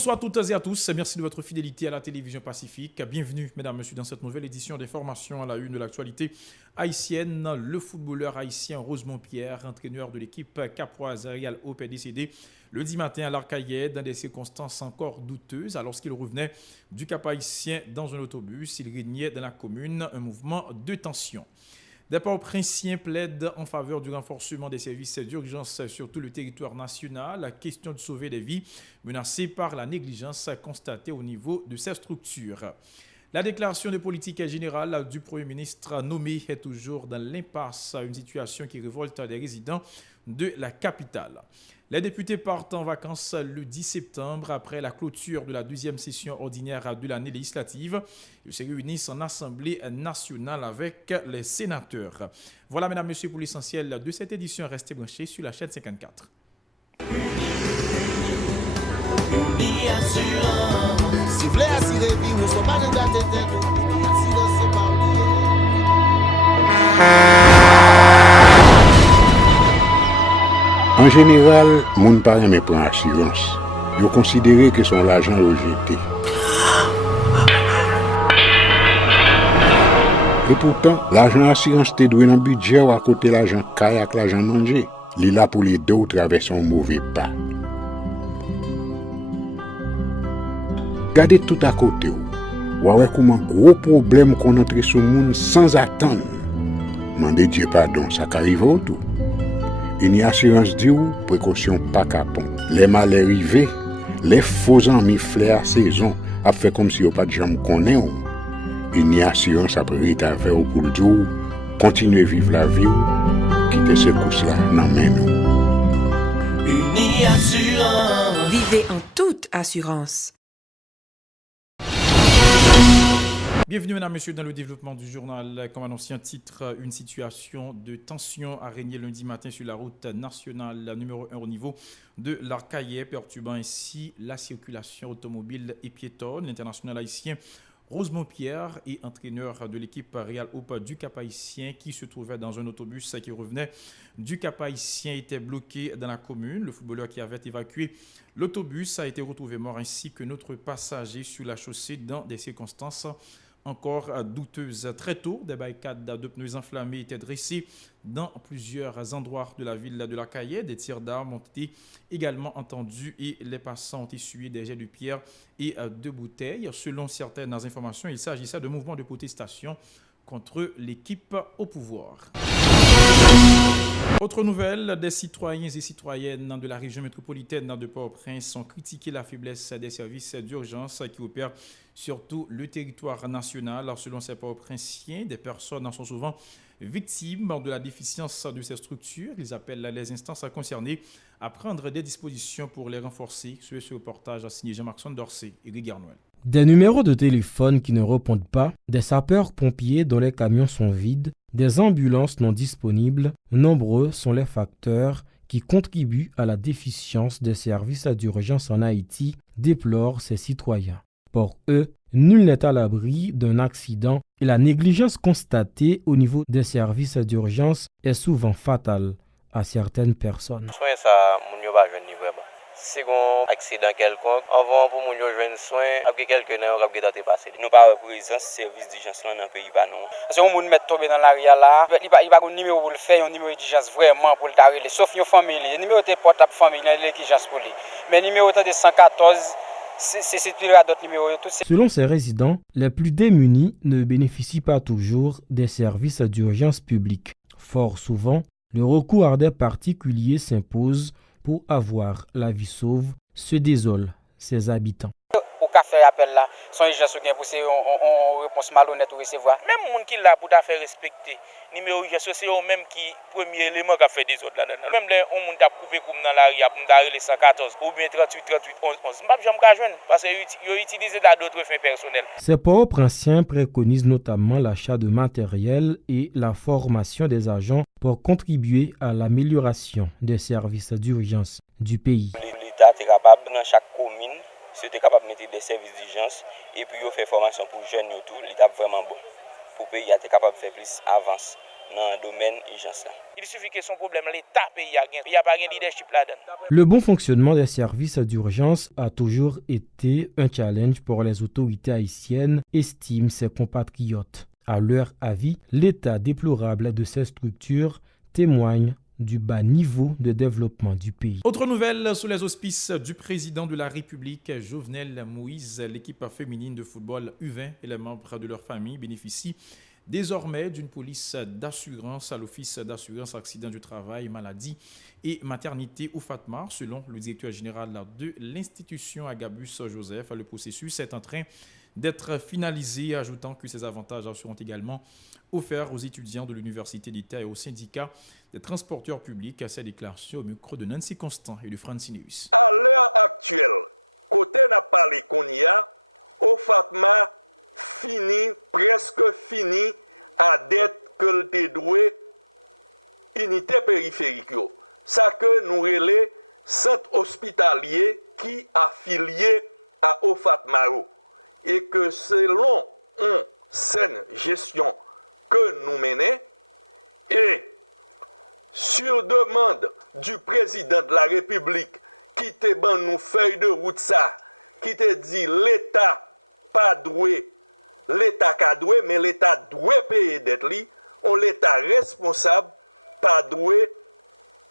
Bonsoir à toutes et à tous, merci de votre fidélité à la télévision Pacifique. Bienvenue, mesdames, messieurs, dans cette nouvelle édition des formations à la une de l'actualité haïtienne. Le footballeur haïtien Rosemont Pierre, entraîneur de l'équipe caproise Real Hope, est décédé lundi matin à l'Arcaillé dans des circonstances encore douteuses. Alors qu'il revenait du Cap haïtien dans un autobus, il régnait dans la commune un mouvement de tension. Des Port-au-Prince plaident en faveur du renforcement des services d'urgence sur tout le territoire national. La question de sauver des vies menacées par la négligence constatée au niveau de ces structures. La déclaration de politique générale du Premier ministre nommé est toujours dans l'impasse, une situation qui révolte des résidents de la capitale. Les députés partent en vacances le 10 septembre après la clôture de la deuxième session ordinaire de l'année législative. Ils se réunissent en Assemblée nationale avec les sénateurs. Voilà, mesdames, messieurs, pour l'essentiel de cette édition. Restez branchés sur la chaîne 54. En général, moun pa reme pran assurance. Yo considéré que son l'argent rejeté. Et pourtant, l'argent assurance te doué dans budget ou à côté l'argent kay ak l'argent manger. Li là pour les deux ou traverser un mauvais pas. Gardez tout à côté ou. Ouais comment gros problème qu'on entre sur moun sans attendre. Mandez Dieu pardon, ça qu'arrive au tout. Une assurance dit ou précaution pas capon. Les mal arrivés, les faux amis flair saison a fait comme si on pas de jambe connaît ou. Une assurance après ta faire pour le jour, continuer vivre la vie ou quitter ce course là nan men nou. Uni assurance. Vivez en toute assurance. Bienvenue, mesdames, messieurs, dans le développement du journal. Comme annoncé un titre, une situation de tension a régné lundi matin sur la route nationale numéro 1 au niveau de l'Arcaillé, perturbant ainsi la circulation automobile et piétonne. L'international haïtien Rosemont Pierre est entraîneur de l'équipe Real Hope du Cap haïtien qui se trouvait dans un autobus qui revenait du Cap haïtien était bloqué dans la commune. Le footballeur qui avait évacué l'autobus a été retrouvé mort ainsi que notre passager sur la chaussée dans des circonstances encore douteuses. Très tôt, des barricades de pneus enflammés étaient dressées dans plusieurs endroits de la ville de l'Arcaillé. Des tirs d'armes ont été également entendus et les passants ont essuyé des jets de pierre et de bouteilles. Selon certaines informations, il s'agissait de mouvements de protestation contre l'équipe au pouvoir. Autre nouvelle, des citoyens et citoyennes de la région métropolitaine de Port-au-Prince ont critiqué la faiblesse des services d'urgence qui opèrent sur tout le territoire national. Selon ces Port-au-Princiens, des personnes sont souvent victimes de la déficience de ces structures. Ils appellent les instances concernées à prendre des dispositions pour les renforcer. Ce reportage a signé Jean-Marc Sondorcet et Guy Garnoël. Des numéros de téléphone qui ne répondent pas, des sapeurs-pompiers dont les camions sont vides, des ambulances non disponibles, nombreux sont les facteurs qui contribuent à la déficience des services d'urgence en Haïti, déplorent ces citoyens. Pour eux, nul n'est à l'abri d'un accident et la négligence constatée au niveau des services d'urgence est souvent fatale à certaines personnes. Si on accident quelconque, avant pour moun yo joindre soin, après quelques heures, après dater passer. Nous pas présence service d'urgence dans le pays pas non. Parce que on moun met tomber dans l'arrière là, il pas un numéro pour le faire, un numéro d'urgence vraiment pour le tarrer, sauf une famille, le numéro de portable famille, l'urgence pour lui. Mais numéro de 114 c'est d'autres numéros. Selon ces résidents, les plus démunis ne bénéficient pas toujours des services d'urgence publics. Fort souvent, le recours à des particuliers s'impose pour avoir la vie sauve, se désolent ses habitants. Au café appel là, son urgence ou bien pour on réponse malhonnête ou recevoir. Même moun qui là pour ta faire respecter. Numéro urgence c'est eux même qui premier élément qu'a fait des autres là dedans. Même les on moun t'a coupé comme dans la rue pour m'darrer les 114 ou bien 38 38 11 11. M'pas jamais ka joindre parce que yo utilisé dans d'autres fins personnelles. Ces Port-au-Princiens préconisent notamment l'achat de matériel et la formation des agents pour contribuer à l'amélioration des services d'urgence du pays. L'État est capable dans chaque commune, si tu es capable de mettre des services d'urgence et puis faire formation pour jeunes et tout, l'État est vraiment bon. Pour le pays, tu es capable de faire plus avance. dans le domaine urgence. Il suffit que son problème, l'État pays a gagné. Il n'y a pas de leadership là-dedans. Le bon fonctionnement des services d'urgence a toujours été un challenge pour les autorités haïtiennes, estiment ses compatriotes. À leur avis, l'état déplorable de ces structures témoigne du bas niveau de développement du pays. Autre nouvelle, sous les auspices du président de la République, Jovenel Moïse, l'équipe féminine de football U20 et les membres de leur famille bénéficient désormais d'une police d'assurance à l'Office d'assurance accident du travail, maladie et maternité au Fatma. Selon le directeur général de l'institution, Agabus Joseph, le processus est en train d'être finalisé, ajoutant que ces avantages seront également offerts aux étudiants de l'Université d'État et aux syndicats des transporteurs publics. Ces déclarations au micro de Nancy Constant et de Francineus. À l'heure actuelle, côté n'a parlé qu'on y a, au Fatma fini, presque fini, à dette que le doué unité périphérique. Ça que nous relais centre hospitalier qui affilié à Ofatmaro. Et que selon une saine gestion que nous menons, et sur demande du président de la République qui te ban nous feuille de route ça, qui te dit l'État pas doué, l'État qu'a doué, mais l'État doit payer dette li, on l'État responsable pas doué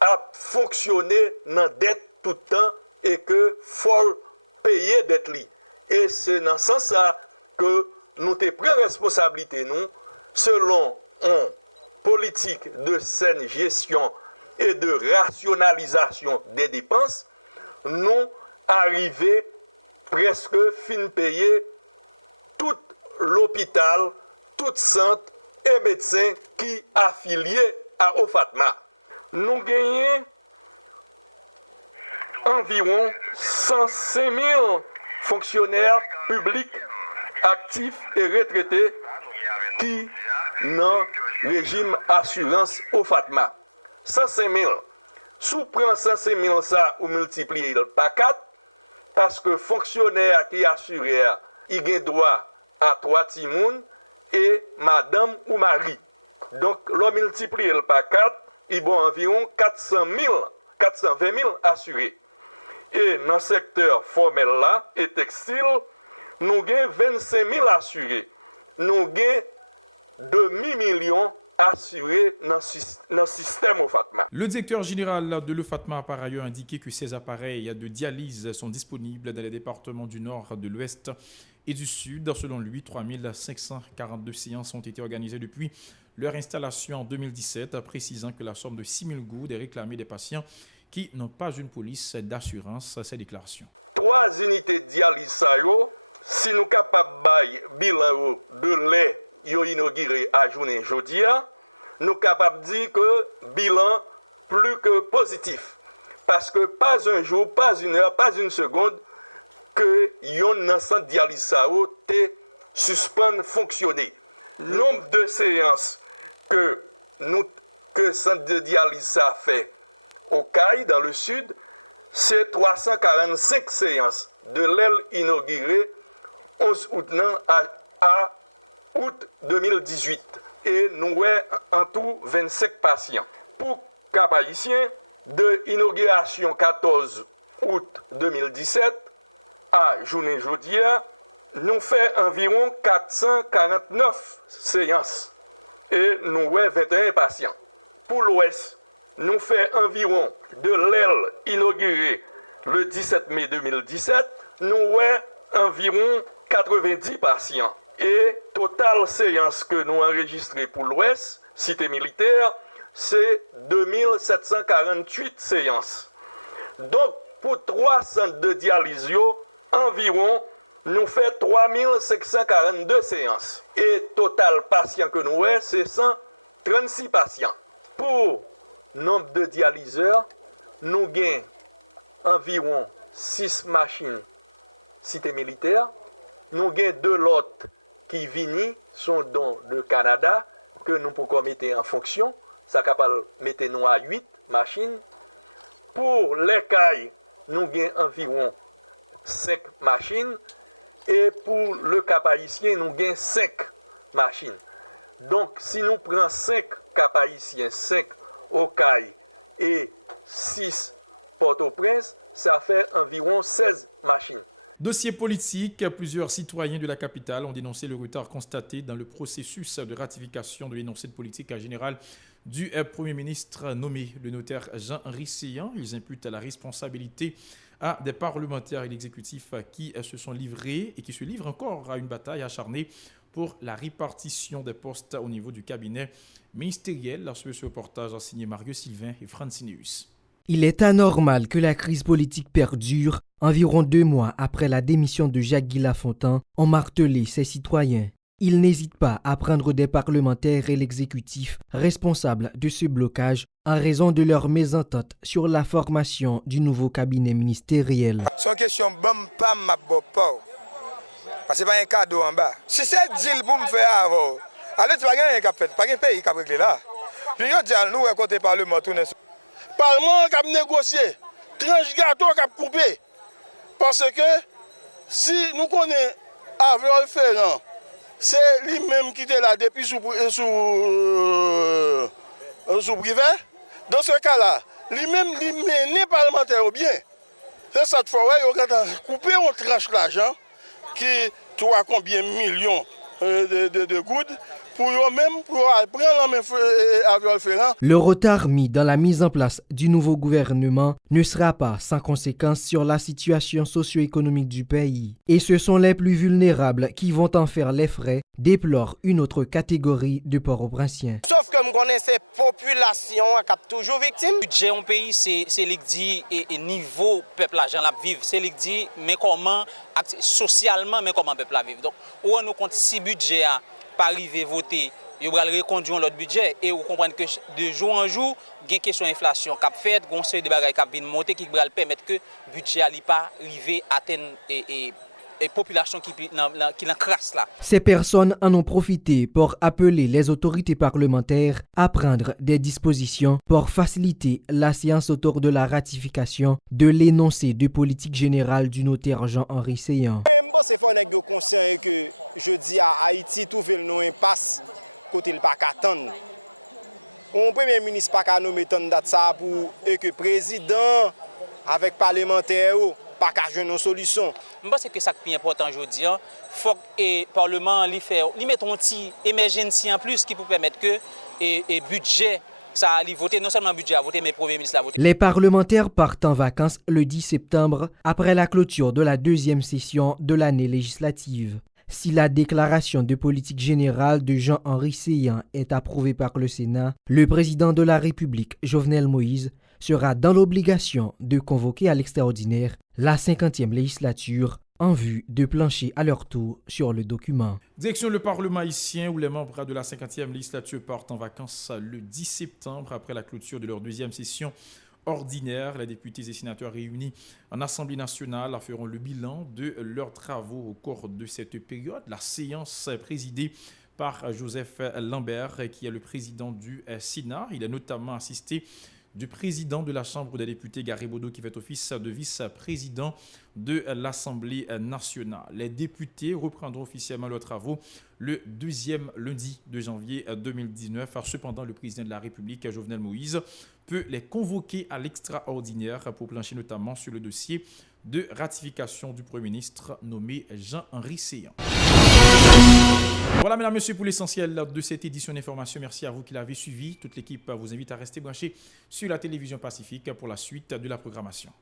à fonctionner dans dette tout le temps et que faut payer dette li. Et c'est dans ce sens que nous te prenons responsabilité nous selon une politique de saine gestion et de rationalisation des dépenses, nous arrivons presque fin payer tout l'hôpital, tout centre et médecin qui affilié à Ofatma. Nous gagnons environ 105 000 fonctionnaires publics actifs et retraités qui dans le régime assurance Ofatma. 105 000. Sous prend 105 000 ça ou multiplier par 4 parce que fonctionnaire qui assuré il a droit à 3 timoun et madame ou mari. Donc l'on multiplie par 4, il y a environ 420 000 assurés. Et dans le secteur formel là et textile, nous avons 25 000 assurés. Nous avons demi-million assurés dans le système au Fatma. Le directeur général de l'E-Fatma a par ailleurs indiqué que ces appareils de dialyse sont disponibles dans les départements du Nord, de l'Ouest et du Sud. Selon lui, 3542 séances ont été organisées depuis leur installation en 2017, précisant que la somme de 6 000 gouttes est réclamée des patients qui n'ont pas une police d'assurance. Ces déclarations. 3 unités de dialyse, si nous sommes capables de bilan de lait inauguré à journée aujourd'hui, nous sommes capables de dire que bilan plus que positif. Parce que pas un jour, pas une heure, pas une seconde que yon centre de dialyse te suspend fonctionner. Nombre de séances que centre de dialyse fait au CAI dans le sud, c'est 345 séances de l'aile inaugurée 11 août à août 2018. Et nous avons en tout 25 patients. Pour cas haïtien, de inauguration 14 août 2017 à journée jeudi, nous faisons environ 449 séances et nous avons 21 patients. Pour l'Ouest, nous faisons environ de l'aile inaugurée le 17 mai 2017, nous avons environ 90 patients. Et total séance que nous enregistrons pour l'Ouest, cité militaire, c'est 2748 séances. Donc, pour 3 centres de dialyse, environ, nous faisons 3542 séances. Et total patient que nous avons, c'est 136 patients. Pour nombre de dialyseurs, nous avons environ 6 machines cité militaire. Nous avons 2 lots qui viennent, sont dans le Canada, que nous pouvons mettre en fonction. Ça capable mettre nous à 8 machines. Pour les cailles, nous avons environ 5 machines. Et pour le cap haïtien, nous avons 5 machines. Donc, si nous prenons 5 Cap Haïtien, 5 Okaï et 6 Port-au-Prince, ça fait environ 16 machines. Dossier politique, plusieurs citoyens de la capitale ont dénoncé le retard constaté dans le processus de ratification de l'énoncé de politique générale du Premier ministre nommé le notaire Jean-Henri Séan. Ils imputent la responsabilité à des parlementaires et l'exécutif qui se sont livrés et qui se livrent encore à une bataille acharnée pour la répartition des postes au niveau du cabinet ministériel. Ce reportage a signé Mario Sylvain et Francineus. Il est anormal que la crise politique perdure environ 2 mois après la démission de Jacques-Guy Lafontaine, ont martelé ses citoyens. Ils n'hésitent pas à prendre des parlementaires et l'exécutif responsables de ce blocage en raison de leur mésentente sur la formation du nouveau cabinet ministériel. Son question, bon, pas ma pas. Parce que c'est pas un cadeau en bas. Si c'est deal pour me faire avant, allez, tu vas gagner un cap fait, pas un pays qui a réglé là. Puis yo dis nous côté parlement tourner. Parlement qui a négocié, tranche gâteau qui a coupé. Parce que si nous connaissons Avril Ferrand, c'est lui-même qui était là depuis sous privé. Dans ce cas-là, lui-même, lui mène parlementaire au bien. C'est cette fois, il a coupé, on tranche l'argent qui doit combien millions de gouttes pour eux-mêmes, pour prendre la main Avril Ferrand. Le retard mis dans la mise en place du nouveau gouvernement ne sera pas sans conséquence sur la situation socio-économique du pays. Et ce sont les plus vulnérables qui vont en faire les frais, déplore une autre catégorie de Port-au-Prinsiens. Sauf que nous connaissons ces populations qui sont toujours victimes. Le budget en pays, c'est dit et niveau peuple l'argent la vivre. C'est dit mais comment socialement mais comment peuple la vivre. Donc où on nous compte si budget a pas arriver voter, il va reconduire l'autre budget et vous comprenez que de jour en jour, il y a une question d'inflation qui a fait, il y a une série de bagages qui viennent monter qui va permettre que le budget n'arrive pas arriver à atteindre et population qui est crasse là. Ces personnes en ont profité pour appeler les autorités parlementaires à prendre des dispositions pour faciliter la séance autour de la ratification de l'énoncé de politique générale du notaire Jean-Henri Séan. C'est fort nèg conscient que je dis à Haïti tout fait nous impasse côté le pas attendre. On premier ministre pas nommer tant date ça pour et que président avec parlementaire pas qu'à jouer nos solutions. Je pense que ça qui est important aujourd'hui, faut que le parlement lui mette un petit emergency en plus qui peut permettre que et budget ça a voté, non seulement budget à voter, mais Premier ministre a voté. Les parlementaires partent en vacances le 10 septembre après la clôture de la 2e session de l'année législative. Si la déclaration de politique générale de Jean-Henri Séan est approuvée par le Sénat, le président de la République, Jovenel Moïse, sera dans l'obligation de convoquer à l'extraordinaire la 50e législature en vue de plancher à leur tour sur le document. Direction le Parlement haïtien où les membres de la 50e législature partent en vacances le 10 septembre après la clôture de leur 2e session ordinaire. Les députés et sénateurs réunis en Assemblée nationale feront le bilan de leurs travaux au cours de cette période. La séance est présidée par Joseph Lambert qui est le président du Sénat. Il est notamment assisté du président de la Chambre des députés, Gary Bodo, qui fait office de vice-président de l'Assemblée nationale. Les députés reprendront officiellement leurs travaux le 2e lundi de janvier 2019. Cependant, le président de la République, Jovenel Moïse, peut les convoquer à l'extraordinaire pour plancher notamment sur le dossier de ratification du Premier ministre nommé Jean-Henri Séan. Voilà, mesdames, messieurs, pour l'essentiel de cette édition d'information. Merci à vous qui l'avez suivi. Toute l'équipe vous invite à rester branchés sur la télévision Pacifique pour la suite de la programmation.